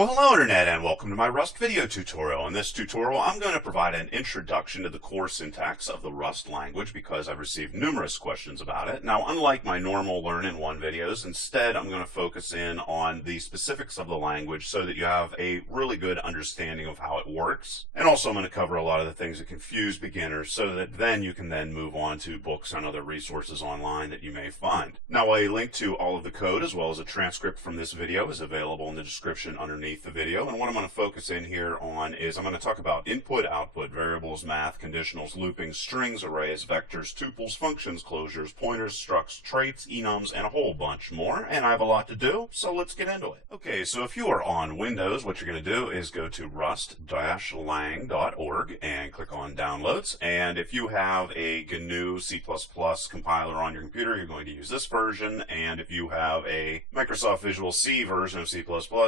Well, hello Internet, and welcome to my Rust video tutorial. In this tutorial, I'm going to provide an introduction to the core syntax of the Rust language because I've received numerous questions about it. Now, unlike my normal Learn in One videos, instead I'm going to focus in on the specifics of the language so that you have a really good understanding of how it works. And also I'm going to cover a lot of the things that confuse beginners so that then you can then move on to books and other resources online that you may find. Now, a link to all of the code as well as a transcript from this video is available in the description underneath the video, and what I'm going to focus in here on is I'm going to talk about input, output, variables, math, conditionals, looping, strings, arrays, vectors, tuples, functions, closures, pointers, structs, traits, enums, and a whole bunch more, and I have a lot to do, so let's get into it. Okay, so if you are on Windows, what you're going to do is go to rust-lang.org and click on Downloads, and if you have a GNU C++ compiler on your computer, you're going to use this version, and if you have a Microsoft Visual C version of C++,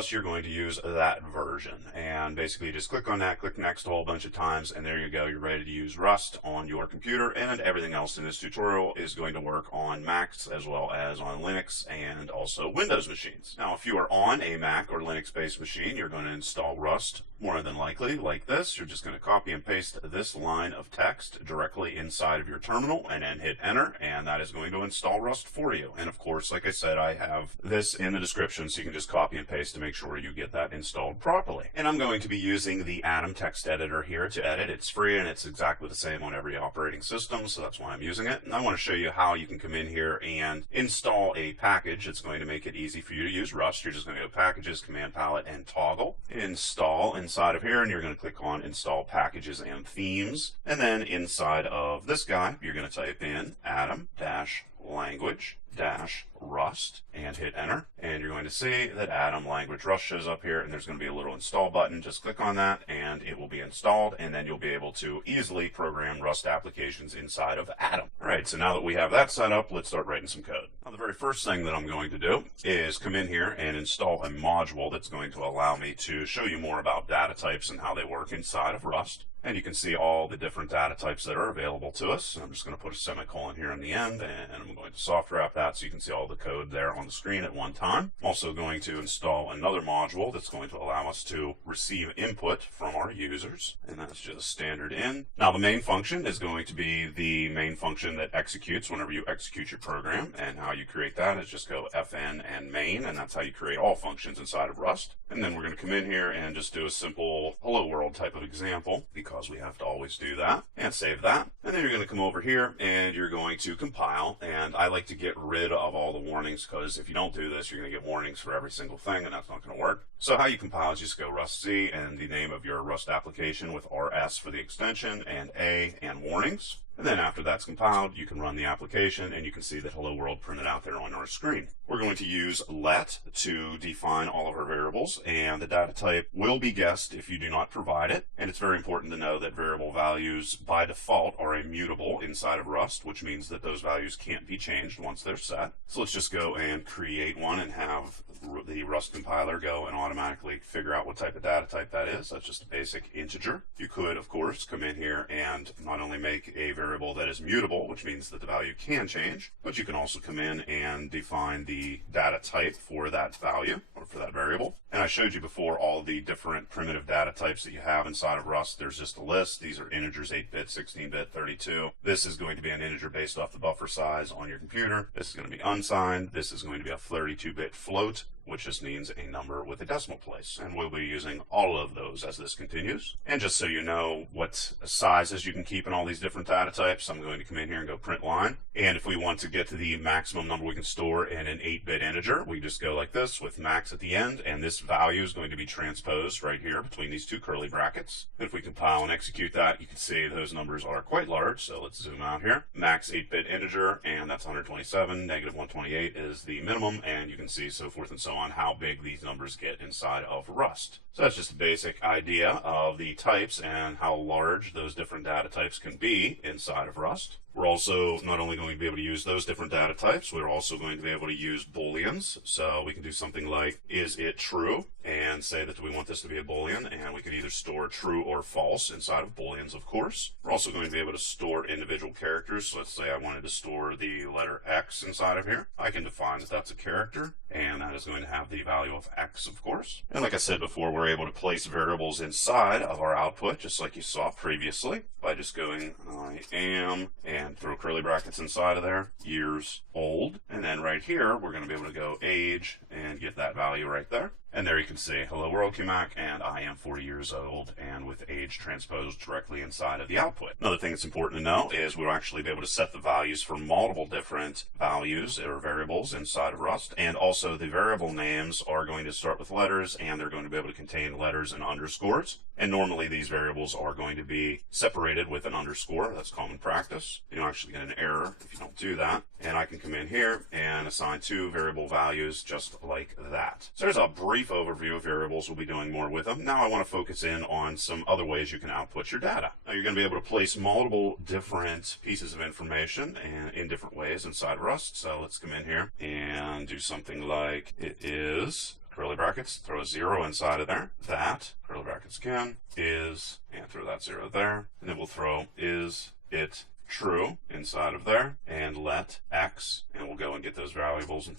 you're going to use that version. And basically you just click on that, click next a whole bunch of times, and there you go, you're ready to use Rust on your computer, and everything else in this tutorial is going to work on Macs as well as on Linux and also Windows machines. Now, if you are on a Mac or Linux-based machine, you're going to install Rust more than likely like this. You're just going to copy and paste this line of text directly inside of your terminal and then hit enter, and that is going to install Rust for you. And of course, like I said, I have this in the description so you can just copy and paste to make sure you get that installed properly. And I'm going to be using the Atom text editor here to edit. It's free and it's exactly the same on every operating system, so that's why I'm using it. And I want to show you how you can come in here and install a package. It's going to make it easy for you to use Rust. You're just going to go Packages, Command Palette, and Toggle. Install inside of here, and you're going to click on Install Packages and Themes. And then inside of this guy, you're going to type in Atom-language-Rust and hit enter, and you're going to see that Atom Language Rust shows up here, and there's going to be a little install button. Just click on that and it will be installed, and then you'll be able to easily program Rust applications inside of Atom. Alright, so now that we have that set up, let's start writing some code. Now, the very first thing that I'm going to do is come in here and install a module that's going to allow me to show you more about data types and how they work inside of Rust. And you can see all the different data types that are available to us. I'm just going to put a semicolon here in the end, and I'm going to soft wrap that so you can see all the code there on the screen at one time. I'm also going to install another module that's going to allow us to receive input from our users, and that's just standard in. Now, the main function is going to be the main function that executes whenever you execute your program, and how you create that is just go fn and main, and that's how you create all functions inside of Rust. And then we're going to come in here and just do a simple hello world type of example, because we have to always do that, and save that. And then you're going to come over here and you're going to compile, and I like to get rid of all the warnings because if you don't do this, you're going to get warnings for every single thing, and that's not going to work. So how you compile is just go rustc and the name of your Rust application with rs for the extension and a and warnings. And then after that's compiled, you can run the application and you can see that hello world printed out there on our screen. We're going to use let to define all of our variables, and the data type will be guessed if you do not provide it. And it's very important to know that variable values by default are immutable inside of Rust, which means that those values can't be changed once they're set. So let's just go and create one and have the Rust compiler go and automatically figure out what type of data type that is. That's just a basic integer. You could, of course, come in here and not only make a variable that is mutable, which means that the value can change, but you can also come in and define the data type for that value or for that variable. And I showed you before all the different primitive data types that you have inside of Rust. There's just a list. These are integers, 8-bit, 16-bit, 32. This is going to be an integer based off the buffer size on your computer. This is going to be unsigned. This is going to be a 32-bit float, which just means a number with a decimal place. And we'll be using all of those as this continues. And just so you know what sizes you can keep in all these different data types, I'm going to come in here and go print line. And if we want to get to the maximum number we can store in an 8-bit integer, we just go like this with max at the end, and this value is going to be transposed right here between these two curly brackets. If we compile and execute that, you can see those numbers are quite large, so let's zoom out here. Max 8-bit integer, and that's 127, negative 128 is the minimum, and you can see so forth and so on how big these numbers get inside of Rust. So that's just a basic idea of the types and how large those different data types can be inside of Rust. We're also not only going to be able to use those different data types, we're also going to be able to use booleans. So we can do something like, is it true? and say that we want this to be a Boolean, and we could either store true or false inside of Booleans, of course. We're also going to be able to store individual characters. So let's say I wanted to store the letter X inside of here. I can define that that's a character, and that is going to have the value of X, of course. And like I said before, we're able to place variables inside of our output, just like you saw previously, by just going I am and throw curly brackets inside of there, years old. And then right here, we're going to be able to go age and get that value right there. And there you can see, hello world QMAC, and I am 40 years old, and with age transposed directly inside of the output. Another thing that's important to know is we'll actually be able to set the values for multiple different values or variables inside of Rust, and also the variable names are going to start with letters, and they're going to be able to contain letters and underscores. And normally these variables are going to be separated with an underscore. That's common practice. You don't actually get an error if you don't do that. And I can come in here and assign two variable values just like that. So there's a brief overview of variables. We'll be doing more with them. Now I want to focus in on some other ways you can output your data. Now you're going to be able to place multiple different pieces of information and in different ways inside Rust. So let's come in here and do something like it is curly brackets, throw a 0 inside of there, that, curly brackets again, is, and throw that 0 there, and then we'll throw is it true inside of there, and let X, and we'll go and get those variables and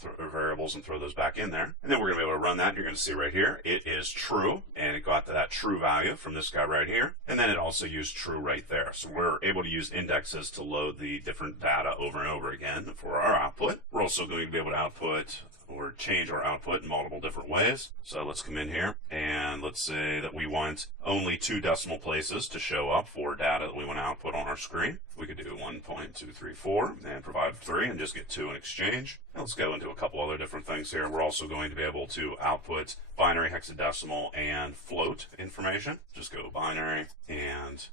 throw those back in there. And then we're going to be able to run that. You're going to see right here, it is true, and it got to that true value from this guy right here. And then it also used true right there. So we're able to use indexes to load the different data over and over again for our output. We're also going to be able to output or change our output in multiple different ways. So let's come in here and let's say that we want only 2 decimal places to show up for data that we want to output on our screen. We could do 1.234 and provide 3 and just get 2 in exchange. Now let's go into a couple other different things here. We're also going to be able to output binary, hexadecimal, and float information. Just go binary and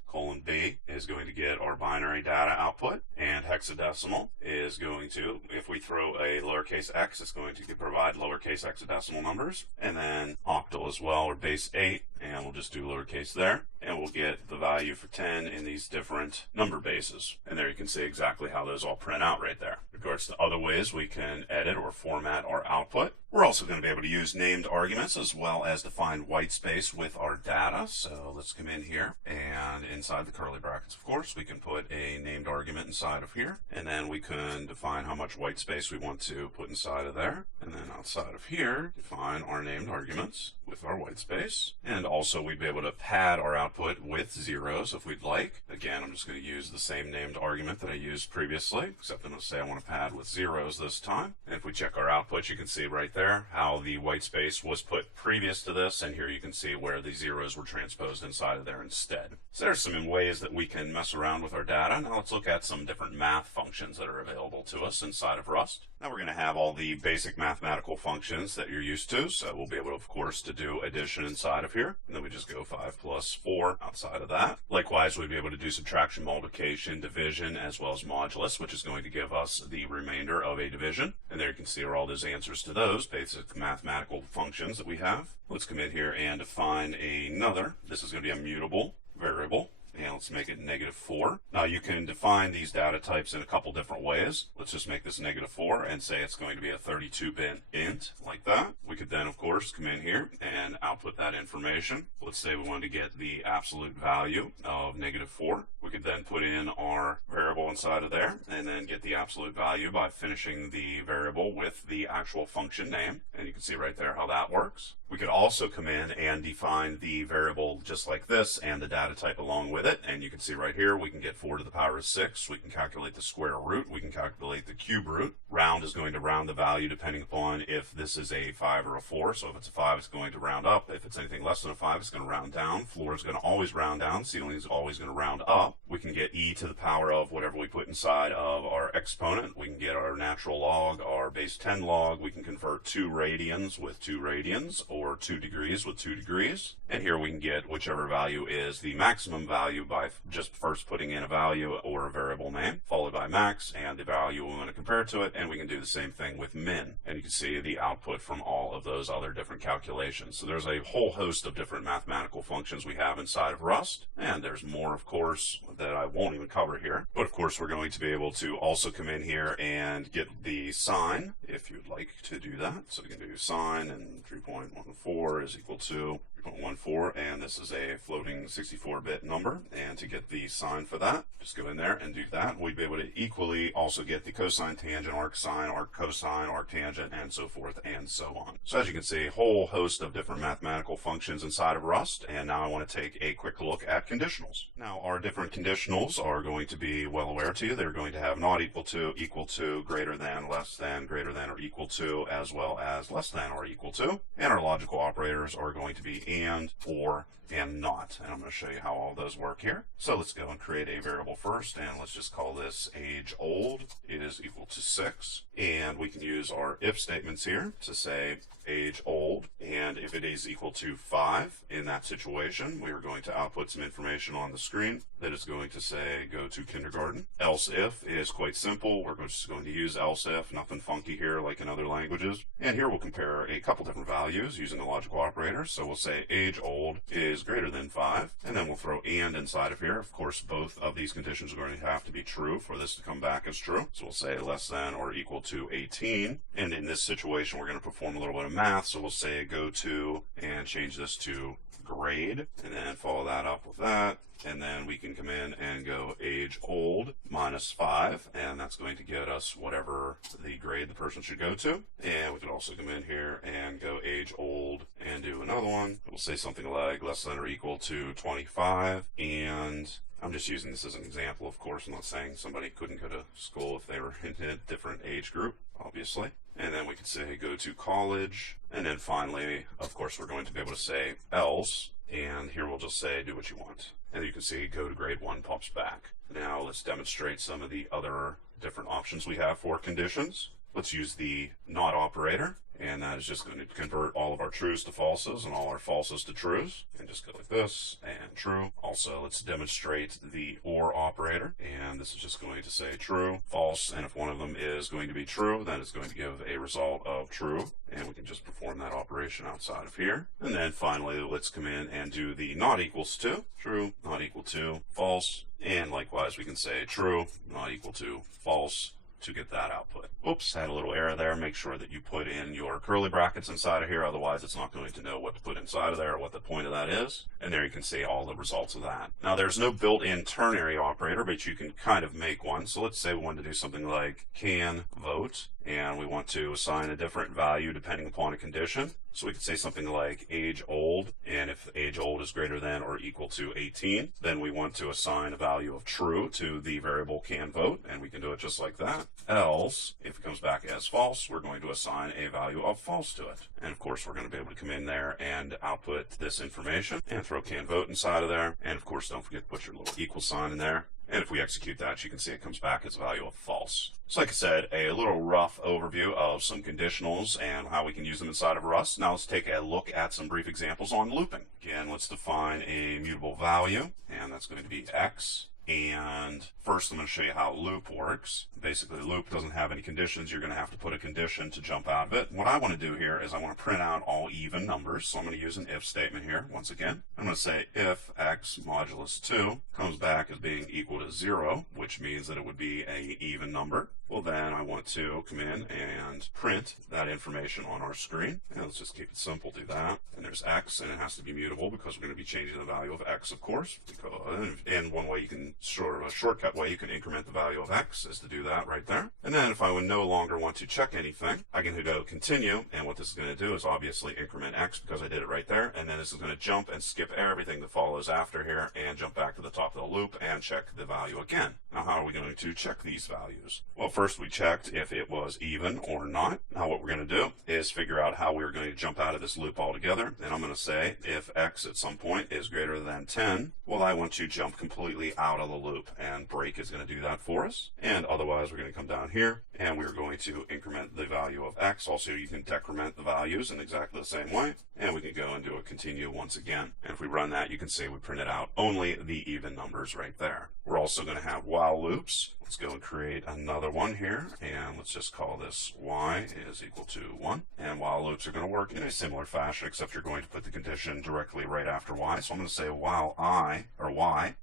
:B is going to get our binary data output, and hexadecimal is going to, if we throw a lowercase x, it's going to provide lowercase hexadecimal numbers, and then octal as well, or base 8, and we'll just do lowercase there, and we'll get the value for 10 in these different number bases. And there you can see exactly how those all print out right there. In regards to other ways we can edit or format our output, we're also going to be able to use named arguments as well as define white space with our data. So let's come in here, and inside the curly brackets, of course, we can put a named argument inside of here, and then we can define how much white space we want to put inside of there, and then outside of here, define our named arguments with our white space. And also we'd be able to pad our output with zeros if we'd like. Again, I'm just going to use the same named argument that I used previously, except I'm going to say I want to pad with zeros this time. And if we check our output, you can see right there how the white space was put previous to this, and here you can see where the zeros were transposed inside of there instead. So there's some ways that we can mess around with our data. Now let's look at some different math functions that are available to us inside of Rust. Now we're going to have all the basic mathematical functions that you're used to, so we'll be able, of course, to do addition inside of here, and then we just go 5 plus 4 outside of that. Likewise, we'd be able to do subtraction, multiplication, division, as well as modulus, which is going to give us the remainder of a division. And there you can see are all those answers to those basic mathematical functions that we have. Let's come in here and define another. This is going to be a mutable variable. And let's make it -4. Now you can define these data types in a couple different ways. Let's just make this -4 and say it's going to be a 32-bit int, like that. We could then, of course, come in here and output that information. Let's say we wanted to get the absolute value of -4. We could then put in our variable inside of there and then get the absolute value by finishing the variable with the actual function name. And you can see right there how that works. We could also come in and define the variable just like this and the data type along with it. And you can see right here, we can get 4 to the power of 6. We can calculate the square root. We can calculate the cube root. Round is going to round the value depending upon if this is a 5 or a 4. So if it's a 5, it's going to round up. If it's anything less than a 5, it's going to round down. Floor is going to always round down. Ceiling is always going to round up. We can get e to the power of whatever we put inside of our exponent. We can get our natural log, our base 10 log. We can convert 2 radians with 2 radians, or 2 degrees with 2 degrees. And here we can get whichever value is the maximum value by just first putting in a value or a variable name, followed by max and the value we want to compare to it. And we can do the same thing with min. And you can see the output from all of those other different calculations. So there's a whole host of different mathematical functions we have inside of Rust. And there's more, of course, that I won't even cover here. But of course, we're going to be able to also come in here and get the sign if you'd like to do that. So we can do sign and 3.14. 4 is equal to 3.14, and this is a floating 64-bit number. And to get the sign for that, just go in there and do that. We'd be able to equally also get the cosine, tangent, arc sine, arc cosine, arc tangent, and so forth and so on. So as you can see, a whole host of different mathematical functions inside of Rust. And now I want to take a quick look at conditionals. Now, our different conditionals are going to be well aware to you. They're going to have not equal to, greater than, less than, greater than or equal to, as well as less than or equal to. And our logical operators are going to be and, or, and not. And I'm going to show you how all those work here. So let's go and create a variable first, and let's just call this age old is equal to 6. And we can use our if statements here to say age old, and if it is equal to 5 in that situation, we are going to output some information on the screen that is going to say go to kindergarten. Else if is quite simple. We're just going to use else if, nothing funky here like in other languages. And here we'll compare a couple different values using the logical operator. So we'll say age old is greater than 5, and then we'll throw and inside of here. Of course, both of these conditions are going to have to be true for this to come back as true. So we'll say less than or equal to 18. And in this situation, we're going to perform a little bit of math. So we'll say go to and change this to grade, and then follow that up with that. And then we can come in and go age old minus 5, and that's going to get us whatever the grade the person should go to. And we could also come in here and go age old and do another one. We'll say something like less than or equal to 25, and I'm just using this as an example, of course. I'm not saying somebody couldn't go to school if they were in a different age group, obviously. And then we could say go to college. And then finally, of course, we're going to be able to say else. And here we'll just say do what you want. And you can see go to grade 1 pops back. Now let's demonstrate some of the other different options we have for conditions. Let's use the not operator. And that is just going to convert all of our trues to falses and all our falses to trues. And just go like this, and true. Also, let's demonstrate the or operator. And this is just going to say true, false, and if one of them is going to be true, then it's going to give a result of true. And we can just perform that operation outside of here. And then finally, let's come in and do the not equals to. True, not equal to, false. And likewise, we can say true, not equal to, false, to get that output. Oops, had a little error there. Make sure that you put in your curly brackets inside of here, otherwise it's not going to know what to put inside of there or what the point of that is. And there you can see all the results of that. Now there's no built-in ternary operator, but you can kind of make one. So let's say we want to do something like can vote, and we want to assign a different value depending upon a condition. So we could say something like age old, and if age old is greater than or equal to 18, then we want to assign a value of true to the variable can vote, and we can do it just like that. Else, if it comes back as false, we're going to assign a value of false to it. And of course, we're going to be able to come in there and output this information and throw can vote inside of there. And of course, don't forget to put your little equal sign in there. And if we execute that, you can see it comes back as a value of false. So like I said, a little rough overview of some conditionals and how we can use them inside of Rust. Now let's take a look at some brief examples on looping. Again, let's define a mutable value, and that's going to be x. And first I'm going to show you how loop works. Basically, loop doesn't have any conditions. You're going to have to put a condition to jump out of it. What I want to do here is I want to print out all even numbers. So I'm going to use an if statement here once again. I'm going to say if x modulus 2 comes back as being equal to 0, which means that it would be an even number. Well, then I want to come in and print that information on our screen. And let's just keep it simple, do that. And there's x, and it has to be mutable because we're going to be changing the value of x, of course. And one way you can, sort of a shortcut way you can increment the value of x is to do that right there. And then if I would no longer want to check anything, I can go continue. And what this is going to do is obviously increment x because I did it right there. And then this is going to jump and skip everything that follows after here and jump back to the top of the loop and check the value again. Now, how are we going to check these values? Well, first we checked if it was even or not. Now what we're going to do is figure out how we're going to jump out of this loop altogether. And I'm going to say if x at some point is greater than 10, well, I want to jump completely out of the loop, and break is going to do that for us. And otherwise we're going to come down here and we're going to increment the value of x. Also, you can decrement the values in exactly the same way. And we can go and do a continue once again. And if we run that, you can see we printed out only the even numbers right there. We're also going to have while loops. Let's go and create another one here, and let's just call this y is equal to 1. And while loops are going to work in a similar fashion, except you're going to put the condition directly right after y. So I'm going to say while y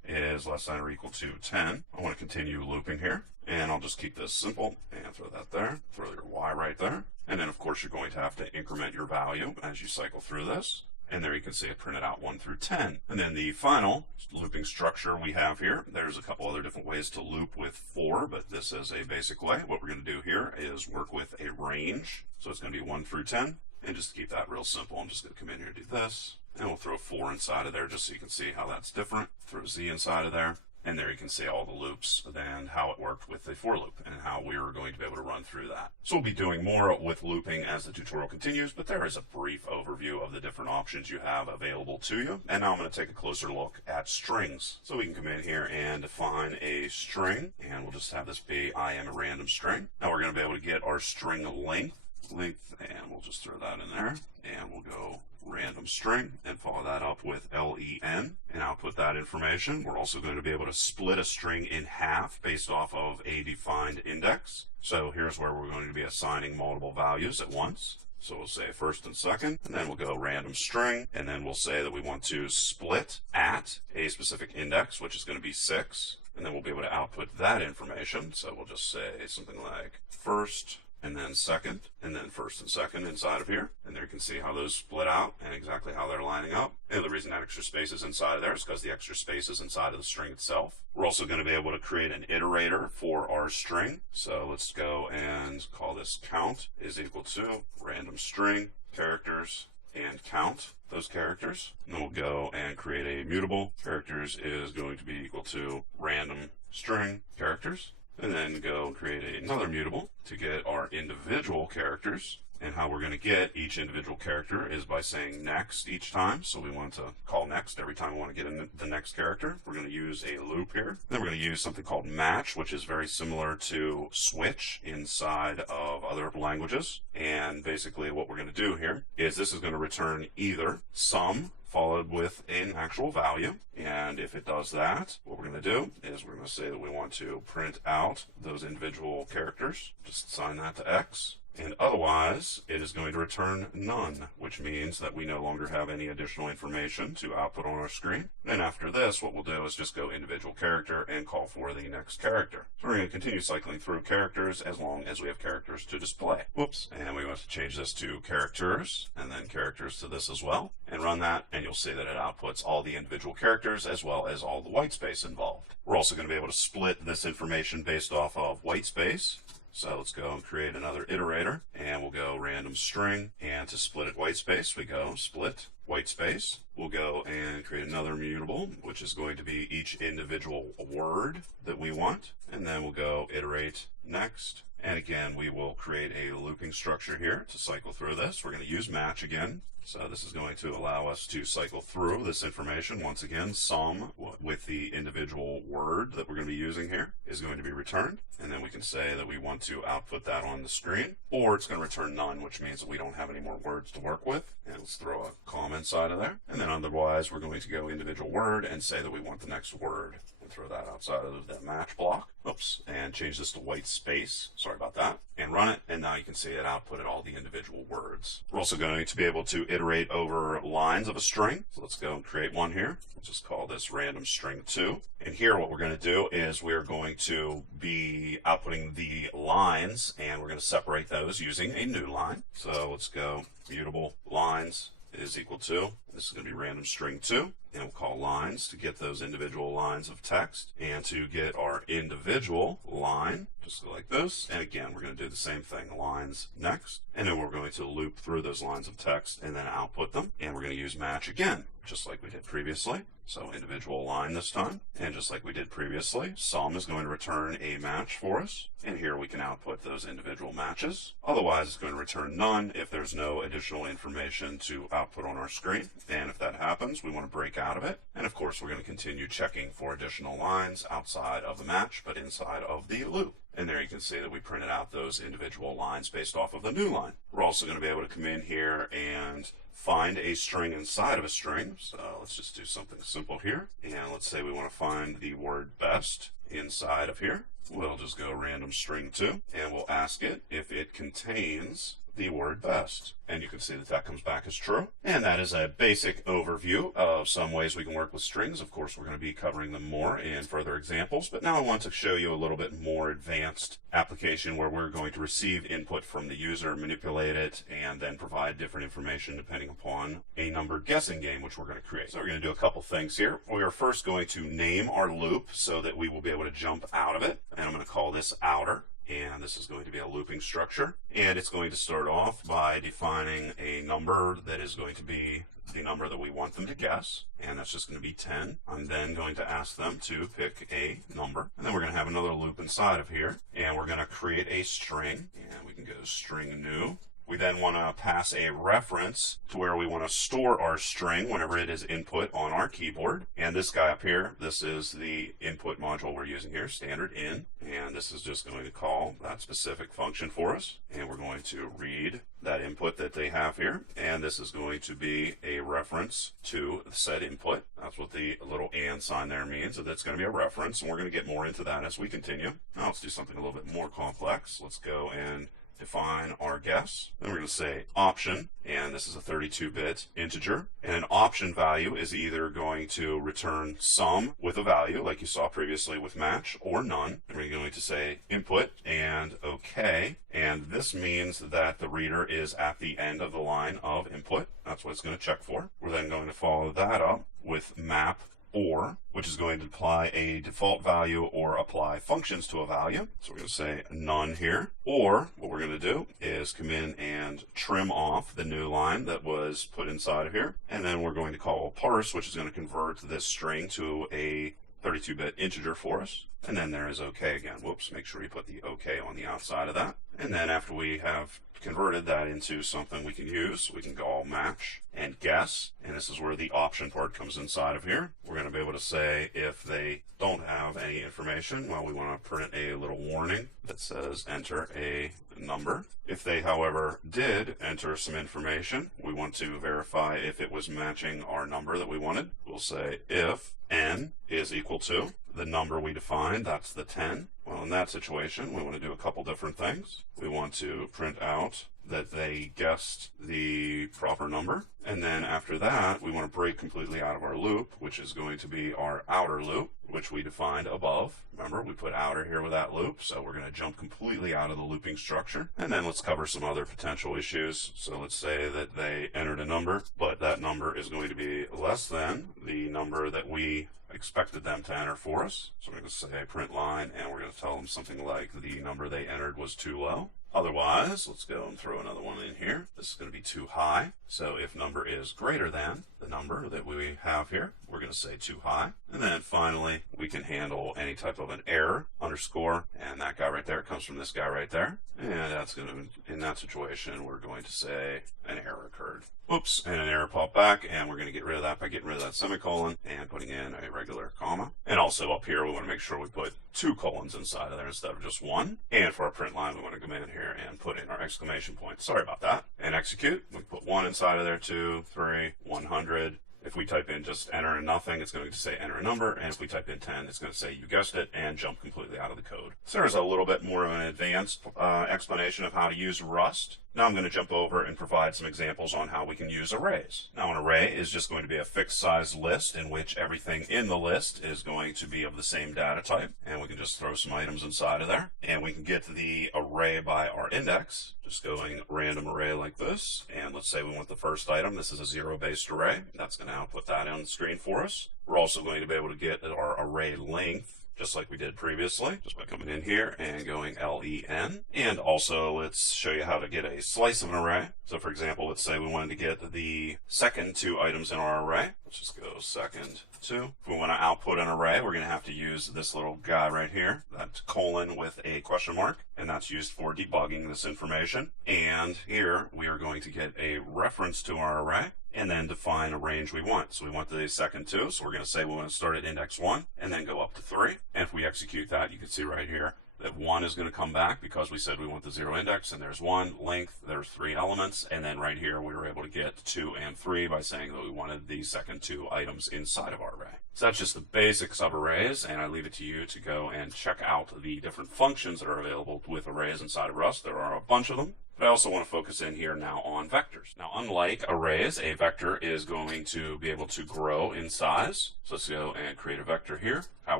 is less than or equal to 10. I want to continue looping here. And I'll just keep this simple and throw that there, throw your y right there. And then of course you're going to have to increment your value as you cycle through this. And there you can see it printed out 1 through 10. And then the final looping structure we have here, there's a couple other different ways to loop with for, but this is a basic way. What we're going to do here is work with a range. So it's going to be 1 through 10. And just to keep that real simple, I'm just going to come in here and do this. And we'll throw 4 inside of there just so you can see how that's different. Throw z inside of there. And there you can see all the loops and how it worked with the for loop and how we were going to be able to run through that. So we'll be doing more with looping as the tutorial continues, but there is a brief overview of the different options you have available to you. And now I'm going to take a closer look at strings. So we can come in here and define a string, and we'll just have this be I am a random string. Now we're going to be able to get our string length, and we'll just throw that in there, and we'll go random string and follow that up with len and output that information. We're also going to be able to split a string in half based off of a defined index. So here's where we're going to be assigning multiple values at once. So we'll say first and second, and then we'll go random string, and then we'll say that we want to split at a specific index, which is going to be 6, and then we'll be able to output that information. So we'll just say something like first, and then second, and then first and second inside of here. And there you can see how those split out and exactly how they're lining up. And the reason that extra space is inside of there is because the extra space is inside of the string itself. We're also going to be able to create an iterator for our string. So let's go and call this count is equal to random string characters and count those characters. And then we'll go and create a mutable. Characters is going to be equal to random string characters. And then go create another mutable to get our individual characters. And how we're going to get each individual character is by saying next each time. So we want to call next every time we want to get in the next character. We're going to use a loop here. Then we're going to use something called match, which is very similar to switch inside of other languages. And basically what we're going to do here is this is going to return either sum followed with an actual value. And if it does that, what we're going to do is we're going to say that we want to print out those individual characters. Just assign that to X. And otherwise, it is going to return none, which means that we no longer have any additional information to output on our screen. And after this, what we'll do is just go individual character and call for the next character. So we're going to continue cycling through characters as long as we have characters to display. Whoops. And we want to change this to characters, and then characters to this as well. And run that, and you'll see that it outputs all the individual characters as well as all the white space involved. We're also going to be able to split this information based off of white space. So let's go and create another iterator, and we'll go random string, and to split it white space, we go split white space. We'll go and create another mutable, which is going to be each individual word that we want, and then we'll go iterate next. And again, we will create a looping structure here to cycle through this. We're going to use match again. So this is going to allow us to cycle through this information. Once again, sum with the individual word that we're going to be using here is going to be returned. And then we can say that we want to output that on the screen, or it's going to return none, which means that we don't have any more words to work with. And let's throw a comma inside of there. And then otherwise, we're going to go individual word and say that we want the next word. And throw that outside of that match block. Oops. And change this to white space. Sorry about that. And run it. And now you can see it outputted all the individual words. We're also going to be able to iterate over lines of a string. So let's go and create one here. We'll just call this random string 2. And here what we're going to do is we're going to be outputting the lines, and we're going to separate those using a new line. So let's go mutable lines is equal to, this is going to be random string 2, and we'll call lines to get those individual lines of text, and to get our individual line, just go like this, and again we're going to do the same thing, lines next, and then we're going to loop through those lines of text and then output them, and we're going to use match again, just like we did previously. So individual line this time, and just like we did previously, sum is going to return a match for us, and here we can output those individual matches. Otherwise, it's going to return none if there's no additional information to output on our screen, and if that happens, we want to break out of it. And of course, we're going to continue checking for additional lines outside of the match, but inside of the loop. And there you can see that we printed out those individual lines based off of the new line. We're also going to be able to come in here and find a string inside of a string. So let's just do something simple here. And let's say we want to find the word best inside of here. We'll just go random string 2, and we'll ask it if it contains the word best. And you can see that that comes back as true. And that is a basic overview of some ways we can work with strings. Of course, we're going to be covering them more in further examples, but now I want to show you a little bit more advanced application where we're going to receive input from the user, manipulate it, and then provide different information depending upon a numbered guessing game which we're going to create. So we're going to do a couple things here. We are first going to name our loop so that we will be able to jump out of it, and I'm going to call this outer. And this is going to be a looping structure, and it's going to start off by defining a number that is going to be the number that we want them to guess, and that's just going to be 10. I'm then going to ask them to pick a number, and then we're going to have another loop inside of here, and we're going to create a string, and we can go string new. We then want to pass a reference to where we want to store our string whenever it is input on our keyboard. And this guy up here, this is the input module we're using here, standard in. And this is just going to call that specific function for us. And we're going to read that input that they have here. And this is going to be a reference to said input. That's what the little and sign there means. So that's going to be a reference. And we're going to get more into that as we continue. Now let's do something a little bit more complex. Let's go and define our guess. Then we're going to say option, and this is a 32-bit integer, and an option value is either going to return some with a value like you saw previously with match, or none. And we're going to say input and OK, and this means that the reader is at the end of the line of input. That's what it's going to check for. We're then going to follow that up with map or, which is going to apply a default value or apply functions to a value. So we're going to say none here. Or what we're going to do is come in and trim off the new line that was put inside of here. And then we're going to call parse, which is going to convert this string to a 32-bit integer for us. And then there is OK again. Whoops, make sure you put the OK on the outside of that. And then after we have converted that into something we can use, we can call match and guess. And this is where the option part comes inside of here. We're going to be able to say if they don't have any information, well, we want to print a little warning that says enter a number. If they, however, did enter some information, we want to verify if it was matching our number that we wanted. We'll say if n is equal to the number we defined, that's the 10. Well, in that situation, we want to do a couple different things. We want to print out that they guessed the proper number. And then after that, we want to break completely out of our loop, which is going to be our outer loop, which we defined above. Remember, we put outer here with that loop, so we're going to jump completely out of the looping structure. And then let's cover some other potential issues. So let's say that they entered a number, but that number is going to be less than the number that we expected them to enter for us. So we're going to say print line, and we're going to tell them something like the number they entered was too low. Otherwise, let's go and throw another one in here. This is going to be too high. So if number is greater than the number that we have here, we're going to say too high. And then finally, we can handle any type of an error, underscore, and that guy right there comes from this guy right there. And that's going to, in that situation, we're going to say an error occurred. Oops, and an error popped back, and we're going to get rid of that by getting rid of that semicolon and putting in a regular comma. And also up here, we want to make sure we put 2 colons inside of there instead of just 1. And for our print line, we want to come in here and put in our exclamation point. Sorry about that. And execute. We put 1 inside of there, 2, 3, 100. If we type in just enter and nothing, it's going to say enter a number. And if we type in 10, it's going to say you guessed it and jump completely out of the code. So there's a little bit more of an advanced explanation of how to use Rust. Now I'm going to jump over and provide some examples on how we can use arrays. Now an array is just going to be a fixed size list in which everything in the list is going to be of the same data type. And we can just throw some items inside of there. And we can get the array by our index, just going random array like this. And let's say we want the first item. This is a 0-based array. That's going to output that on the screen for us. We're also going to be able to get our array length, just like we did previously, just by coming in here and going len. And also, let's show you how to get a slice of an array. So for example, let's say we wanted to get the second 2 items in our array. Let's just go second 2. If we want to output an array, we're going to have to use this little guy right here, that colon with a question mark, and that's used for debugging this information. And here, we are going to get a reference to our array, and then define a range we want. So we want the second 2, so we're going to say we want to start at index 1, and then go up to 3. And if we execute that, you can see right here that 1 is going to come back because we said we want the 0 index, and there's 1, length, there's 3 elements, and then right here we were able to get 2 and 3 by saying that we wanted the second 2 items inside of our array. So that's just the basics of arrays, and I leave it to you to go and check out the different functions that are available with arrays inside of Rust. There are a bunch of them. But I also want to focus in here now on vectors. Now, unlike arrays, a vector is going to be able to grow in size. So let's go and create a vector here. How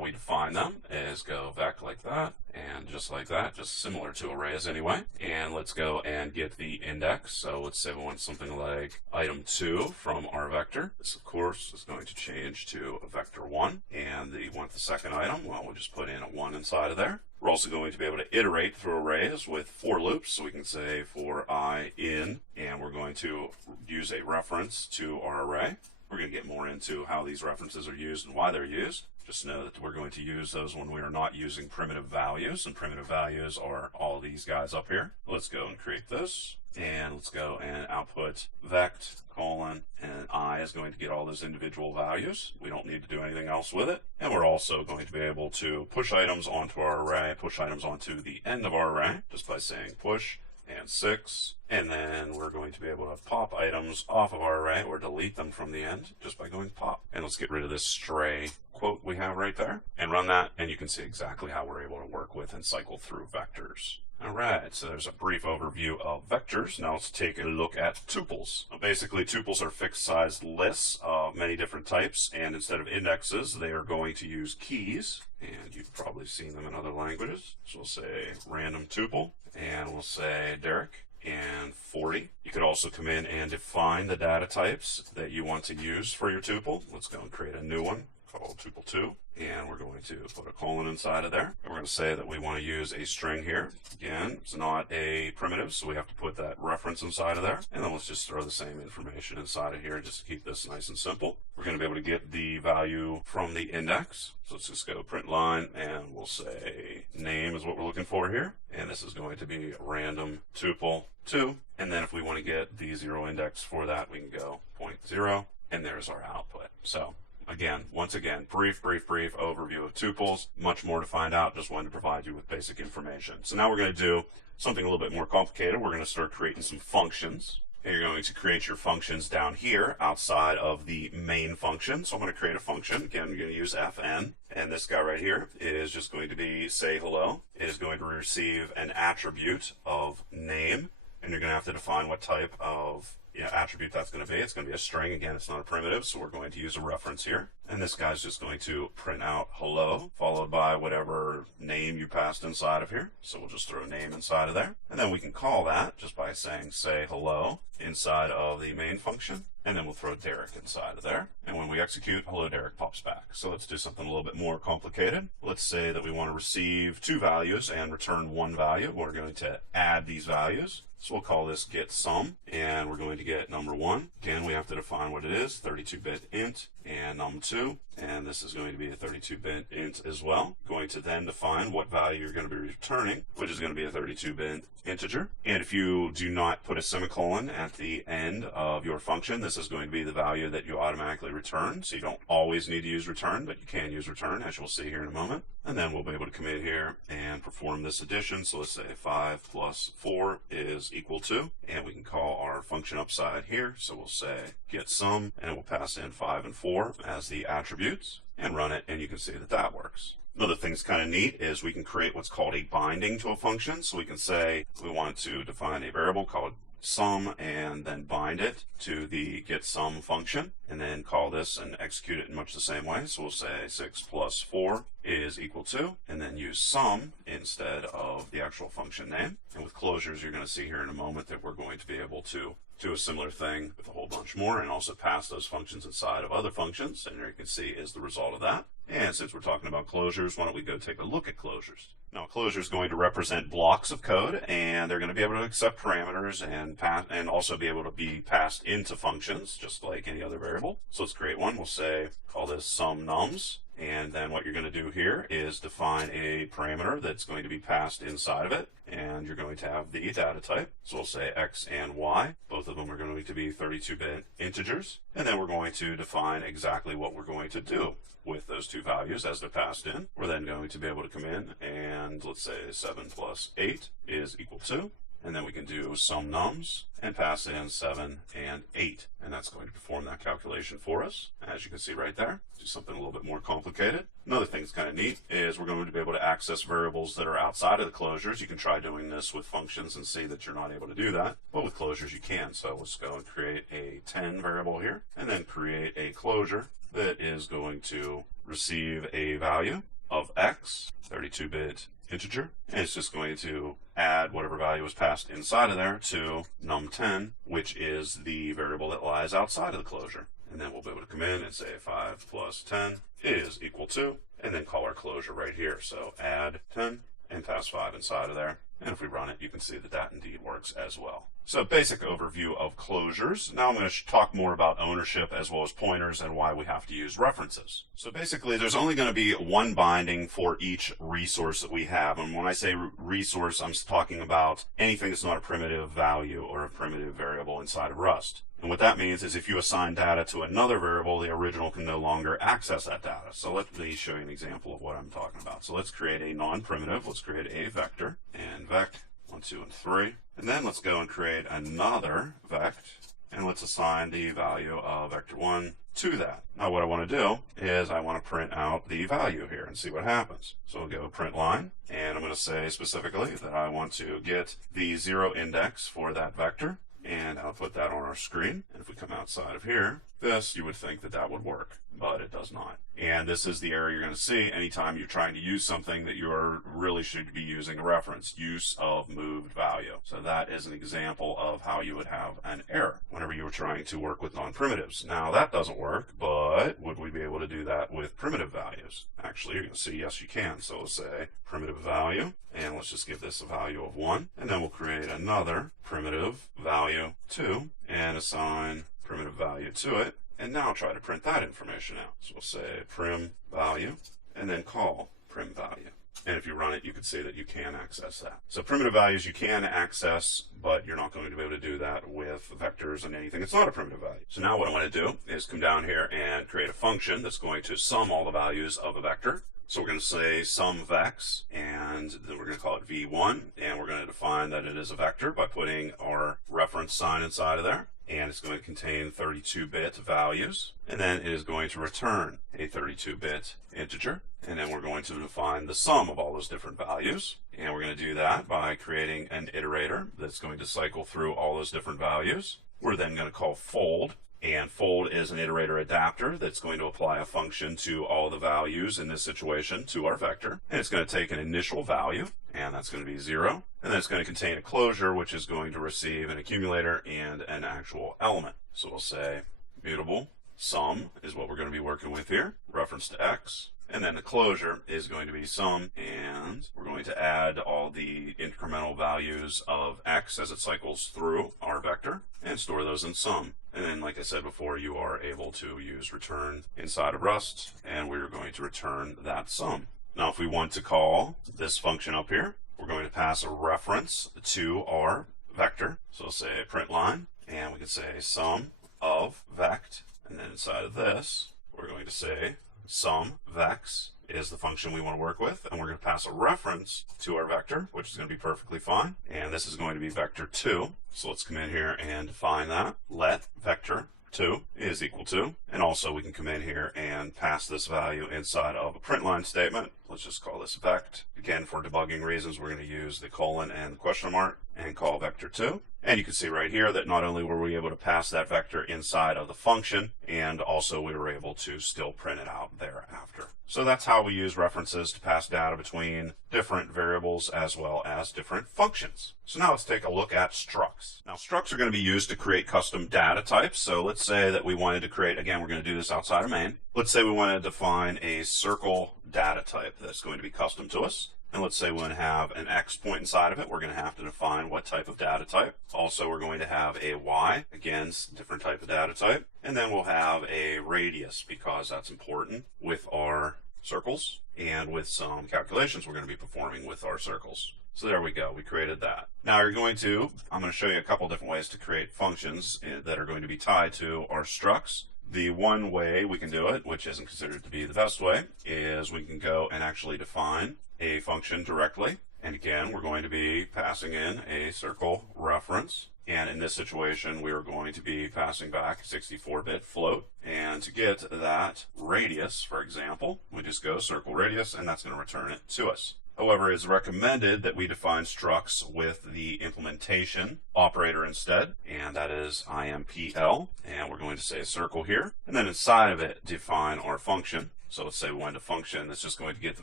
we define them is go vec like that, and just like that, just similar to arrays anyway. And let's go and get the index. So let's say we want something like item 2 from our vector. This, of course, is going to change to a vector 1. And you want the second item, well, we'll just put in a 1 inside of there. We're also going to be able to iterate through arrays with for loops. So we can say for I in, and we're going to use a reference to our array. We're going to get more into how these references are used and why they're used. Just know that we're going to use those when we are not using primitive values, and primitive values are all these guys up here. Let's go and create this, and let's go and output vect colon, and I is going to get all those individual values. We don't need to do anything else with it. And we're also going to be able to push items onto our array, push items onto the end of our array, just by saying push and 6, and then we're going to be able to pop items off of our array or delete them from the end just by going pop. And let's get rid of this stray quote we have right there and run that, and you can see exactly how we're able to work with and cycle through vectors. All right, so there's a brief overview of vectors. Now let's take a look at tuples. Basically, tuples are fixed-sized lists of many different types, and instead of indexes, they are going to use keys, and you've probably seen them in other languages. So we'll say random tuple, and we'll say Derek, and 40. You could also come in and define the data types that you want to use for your tuple. Let's go and create a new one called tuple2, and we're going to put a colon inside of there. And we're going to say that we want to use a string here. Again, it's not a primitive, so we have to put that reference inside of there. And then let's just throw the same information inside of here just to keep this nice and simple. We're going to be able to get the value from the index. So let's just go print line, and we'll say name is what we're looking for here. And this is going to be random tuple 2. And then if we want to get the 0 index for that, we can go 0.0, and there's our output. So again, once again, brief overview of tuples. Much more to find out. Just wanted to provide you with basic information. So now we're going to do something a little bit more complicated. We're going to start creating some functions. And you're going to create your functions down here outside of the main function. So I'm going to create a function. Again, I'm going to use fn. And this guy right here is just going to be say hello. It is going to receive an attribute of name. And you're going to have to define what type of attribute that's going to be. It's going to be a string. Again, it's not a primitive, so we're going to use a reference here. And this guy's just going to print out hello, followed by whatever name you passed inside of here. So we'll just throw name inside of there. And then we can call that just by saying say hello inside of the main function. And then we'll throw Derek inside of there. And when we execute, hello Derek pops back. So let's do something a little bit more complicated. Let's say that we want to receive 2 values and return 1 value. We're going to add these values. So we'll call this get sum, and we're going to get number 1. Again, we have to define what it is, 32-bit int, and num2, and this is going to be a 32-bit int as well. Going to then define what value you're going to be returning, which is going to be a 32-bit integer. And if you do not put a semicolon at the end of your function, this is going to be the value that you automatically return. So you don't always need to use return, but you can use return, as you'll see here in a moment. And then we'll be able to come in here and perform this addition. So let's say 5 plus 4 is equal to, and we can call our function upside here. So we'll say get sum, and it will pass in 5 and 4 as the attributes, and run it, and you can see that that works. Another thing that's kind of neat is we can create what's called a binding to a function. So we can say we want to define a variable called sum and then bind it to the get sum function, and then call this and execute it in much the same way. So we'll say 6 plus 4 is equal to, and then use sum instead of the actual function name. And with closures, you're going to see here in a moment that we're going to be able to do a similar thing with a whole bunch more, and also pass those functions inside of other functions. And there you can see is the result of that. And since we're talking about closures, why don't we go take a look at closures? Now, a closure is going to represent blocks of code, and they're going to be able to accept parameters and also be able to be passed into functions, just like any other variable. So let's create one. We'll say, call this sum nums. And then what you're going to do here is define a parameter that's going to be passed inside of it, and you're going to have the data type. So we'll say x and y. Both of them are going to be 32-bit integers. And then we're going to define exactly what we're going to do with those 2 values as they're passed in. We're then going to be able to come in and let's say 7 plus 8 is equal to, and then we can do sum nums and pass in 7 and 8, and that's going to perform that calculation for us. As you can see right there, do something a little bit more complicated. Another thing that's kind of neat is we're going to be able to access variables that are outside of the closures. You can try doing this with functions and see that you're not able to do that, but with closures you can. So let's go and create a 10 variable here, and then create a closure that is going to receive a value of x, 32-bit integer, and it's just going to add whatever value was passed inside of there to num10, which is the variable that lies outside of the closure. And then we'll be able to come in and say 5 plus 10 is equal to, and then call our closure right here. So add 10 and pass 5 inside of there. And if we run it, you can see that that indeed works as well. So basic overview of closures. Now I'm going to talk more about ownership as well as pointers and why we have to use references. So basically there's only going to be one binding for each resource that we have. And when I say resource, I'm talking about anything that's not a primitive value or a primitive variable inside of Rust. And what that means is if you assign data to another variable, the original can no longer access that data. So let me show you an example of what I'm talking about. So let's create a non-primitive. Let's create a vector, and vect 1, 2, and 3. And then let's go and create another vect, and let's assign the value of vector 1 to that. Now what I want to do is I want to print out the value here and see what happens. So we'll go print line, and I'm going to say specifically that I want to get the 0 index for that vector, and I'll put that on our screen. And if we come outside of here, this, you would think that that would work, but it does not. And this is the error you're going to see anytime you're trying to use something that you really should be using a reference, use of moved value. So that is an example of how you would have an error whenever you were trying to work with non-primitives. Now that doesn't work, but would we be able to do that with primitive values? Actually, you're going to see yes you can. So we'll say primitive value, and let's just give this a value of 1, and then we'll create another primitive value 2 and assign primitive value to it, and now try to print that information out. So we'll say prim value and then call prim value. And if you run it, you can see that you can access that. So primitive values you can access, but you're not going to be able to do that with vectors and anything. It's not a primitive value. So now what I want to do is come down here and create a function that's going to sum all the values of a vector. So we're going to say sum vex, and then we're going to call it v1, and we're going to define that it is a vector by putting our reference sign inside of there. And it's going to contain 32-bit values, and then it is going to return a 32-bit integer, and then we're going to define the sum of all those different values, and we're going to do that by creating an iterator that's going to cycle through all those different values. We're then going to call fold, and fold is an iterator adapter that's going to apply a function to all the values in this situation to our vector, and it's going to take an initial value, and that's going to be 0, and then it's going to contain a closure, which is going to receive an accumulator and an actual element. So we'll say mutable sum is what we're going to be working with here, reference to x, and then the closure is going to be sum, and we're going to add all the incremental values of x as it cycles through our vector and store those in sum. And then, like I said before, you are able to use return inside of Rust, and we're going to return that sum. Now, if we want to call this function up here, we're going to pass a reference to our vector. So we'll say print line, and we can say sum of vect, and then inside of this, we're going to say sum vex is the function we want to work with, and we're going to pass a reference to our vector, which is going to be perfectly fine, and this is going to be vector 2. So let's come in here and define that. Let vector 2 is equal to, and also we can come in here and pass this value inside of a print line statement. Let's just call this vect. Again, for debugging reasons, we're going to use the colon and the question mark and call vector 2. And you can see right here that not only were we able to pass that vector inside of the function, and also we were able to still print it out thereafter. So that's how we use references to pass data between different variables as well as different functions. So now let's take a look at structs. Now structs are going to be used to create custom data types. So let's say that we wanted to create, again, we're going to do this outside of main. Let's say we want to define a circle data type that's going to be custom to us. And let's say we want to have an X point inside of it. We're going to have to define what type of data type. Also, we're going to have a Y, again, different type of data type. And then we'll have a radius because that's important with our circles and with some calculations we're going to be performing with our circles. So there we go. We created that. Now I'm going to show you a couple different ways to create functions that are going to be tied to our structs. The one way we can do it, which isn't considered to be the best way, is we can go and actually define a function directly, And again, we're going to be passing in a circle reference. And in this situation, we are going to be passing back 64-bit float. And to get that radius, for example, we just go circle radius, and that's going to return it to us. However, it's recommended that we define structs with the implementation operator instead, and that is IMPL. And we're going to say circle here, and then inside of it, define our function. So let's say we want a function that's just going to get the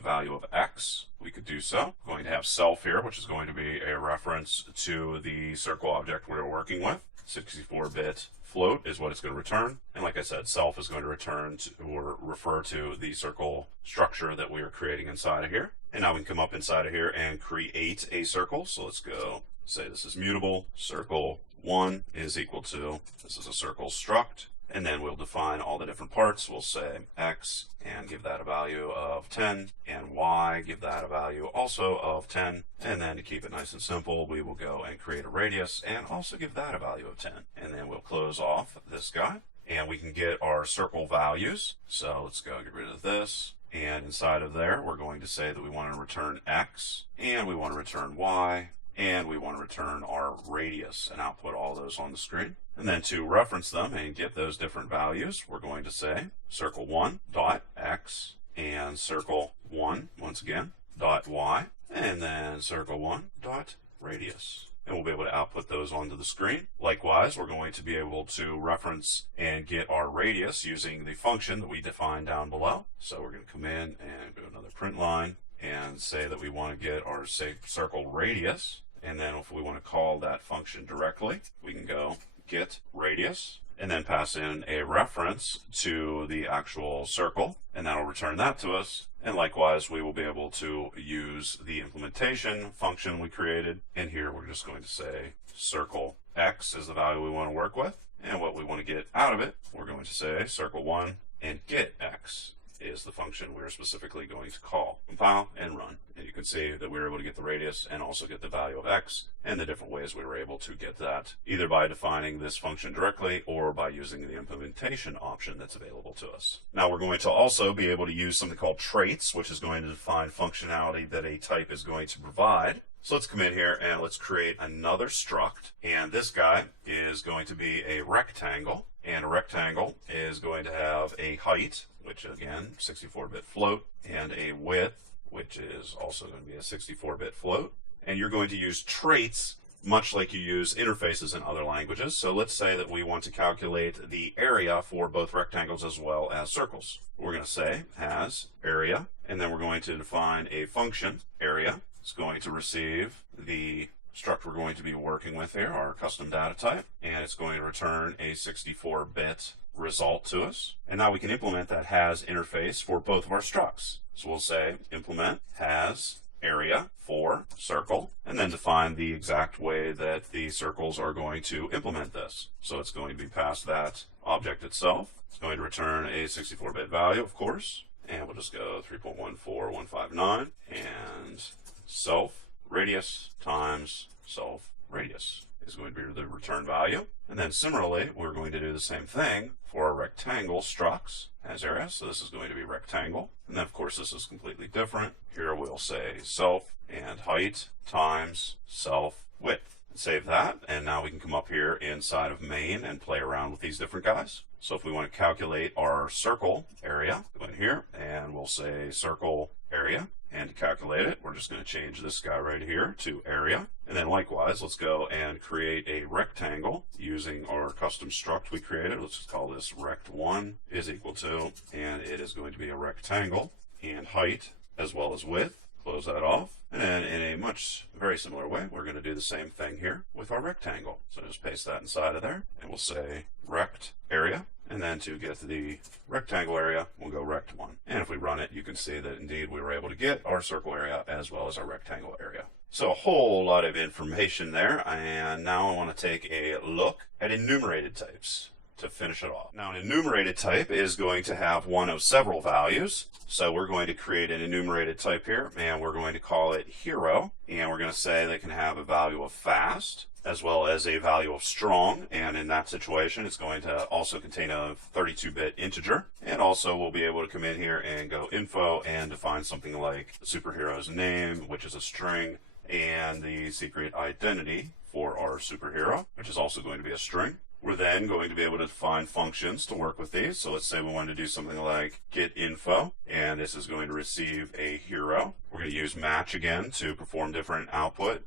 value of x. We could do so. We're going to have self here, which is going to be a reference to the circle object we're working with. 64-bit float is what it's going to return. And like I said, self is going to return to, or refer to the circle structure that we are creating inside of here. And now we can come up inside of here and create a circle. So let's go say this is mutable. Circle 1 is equal to, this is a circle struct. And then we'll define all the different parts. We'll say x and give that a value of 10, and y, give that a value also of 10. And then to keep it nice and simple, we will go and create a radius and also give that a value of 10. And then we'll close off this guy, and we can get our circle values. So let's go get rid of this. And inside of there, we're going to say that we want to return x, and we want to return y, and we want to return our radius and output all those on the screen. And then to reference them and get those different values, we're going to say circle 1 dot x and circle 1, once again, dot y, and then circle 1 dot radius. And we'll be able to output those onto the screen. Likewise, we're going to be able to reference and get our radius using the function that we defined down below. So we're going to come in and do another print line and say that we want to get our, say, circle radius. And then if we want to call that function directly, we can go get radius and then pass in a reference to the actual circle, and that'll return that to us. And likewise, we will be able to use the implementation function we created. And here we're just going to say circle x is the value we want to work with. And what we want to get out of it, we're going to say circle 1 and get x is the function we're specifically going to call. Compile and run. And you can see that we were able to get the radius and also get the value of x, and the different ways we were able to get that, either by defining this function directly or by using the implementation option that's available to us. Now we're going to also be able to use something called traits, which is going to define functionality that a type is going to provide. So let's come in here and let's create another struct, and this guy is going to be a rectangle, and a rectangle is going to have a height, which again, 64-bit float, and a width, which is also going to be a 64-bit float. And you're going to use traits much like you use interfaces in other languages. So let's say that we want to calculate the area for both rectangles as well as circles. We're going to say has area, and then we're going to define a function, area. It's going to receive the struct we're going to be working with here, our custom data type, and it's going to return a 64-bit result to us. And now we can implement that has interface for both of our structs. So we'll say implement has area for circle, and then define the exact way that the circles are going to implement this. So it's going to be past that object itself. It's going to return a 64-bit value, of course, and we'll just go 3.14159 and self radius times self radius is going to be the return value. And then similarly, we're going to do the same thing for our rectangle structs as area. So this is going to be rectangle. And then of course this is completely different. Here we'll say self and height times self width. Save that, and now we can come up here inside of main and play around with these different guys. So if we want to calculate our circle area, go in here and we'll say circle area. And to calculate it, we're just going to change this guy right here to area. And then likewise, let's go and create a rectangle using our custom struct we created. Let's just call this rect1 is equal to, and it is going to be a rectangle, and height as well as width. Close that off. And then in a very similar way, we're going to do the same thing here with our rectangle. So just paste that inside of there, and we'll say rect area. And then to get the rectangle area, we'll go rect1. And if we run it, you can see that indeed we were able to get our circle area as well as our rectangle area. So a whole lot of information there. And now I want to take a look at enumerated types. to finish it off. Now, an enumerated type is going to have one of several values. So we're going to create an enumerated type here, and we're going to call it hero. And we're going to say they can have a value of fast, as well as a value of strong. And in that situation, it's going to also contain a 32-bit integer. And also we'll be able to come in here and go info and define something like the superhero's name, which is a string, and the secret identity for our superhero, which is also going to be a string. We're then going to be able to define functions to work with these. So let's say we want to do something like get info, and this is going to receive a hero. We're going to use match again to perform different output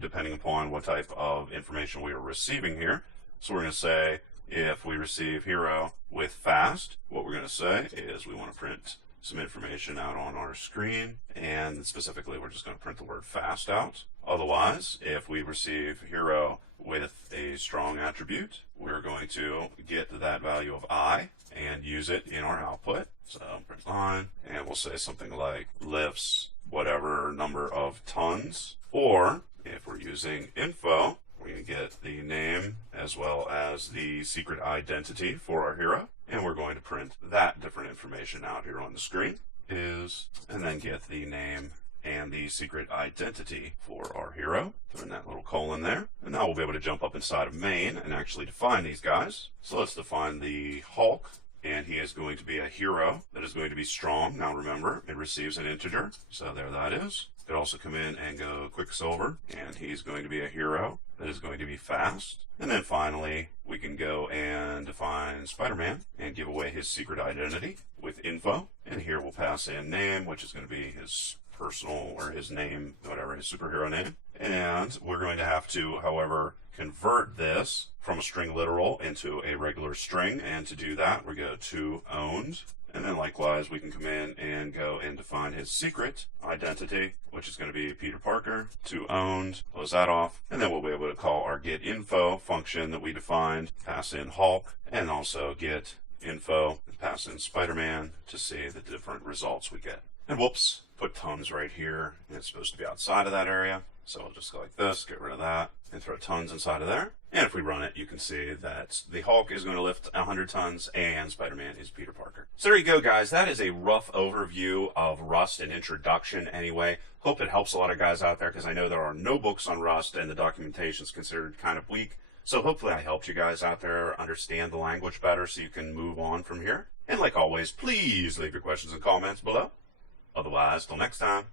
depending upon what type of information we are receiving here. So we're going to say if we receive hero with fast, what we're going to say is we want to print some information out on our screen, and specifically we're just going to print the word fast out. Otherwise, if we receive hero with a strong attribute, we're going to get that value of I and use it in our output. So print line, and we'll say something like lifts whatever number of tons. Or if we're using info, we're going to get the name as well as the secret identity for our hero, and we're going to print that different information out here on the screen, and then get the name and the secret identity for our hero. Throw in that little colon there, and now we'll be able to jump up inside of main and actually define these guys. So let's define the Hulk, and he is going to be a hero that is going to be strong. Now remember, it receives an integer, so there that is. Could also come in and go Quicksilver, and he's going to be a hero that is going to be fast. And then finally, we can go and define Spider-Man and give away his secret identity with info. And here we'll pass in name, which is going to be his personal or his name, whatever, his superhero name. And we're going to have to, however, convert this from a string literal into a regular string. And to do that, we go to owned. And then likewise, we can come in and go and define his secret identity, which is going to be Peter Parker, to owned, close that off. And then we'll be able to call our getInfo function that we defined, pass in Hulk, and also get info, and pass in Spider-Man to see the different results we get. And whoops, put tons right here. And it's supposed to be outside of that area. So we'll just go like this, get rid of that, and throw tons inside of there. And if we run it, you can see that the Hulk is going to lift 100 tons and Spider-Man is Peter Parker. So there you go, guys. That is a rough overview of Rust, an introduction anyway. Hope it helps a lot of guys out there because I know there are no books on Rust and the documentation is considered kind of weak. So hopefully I helped you guys out there understand the language better so you can move on from here. And like always, please leave your questions and comments below. Otherwise, till next time.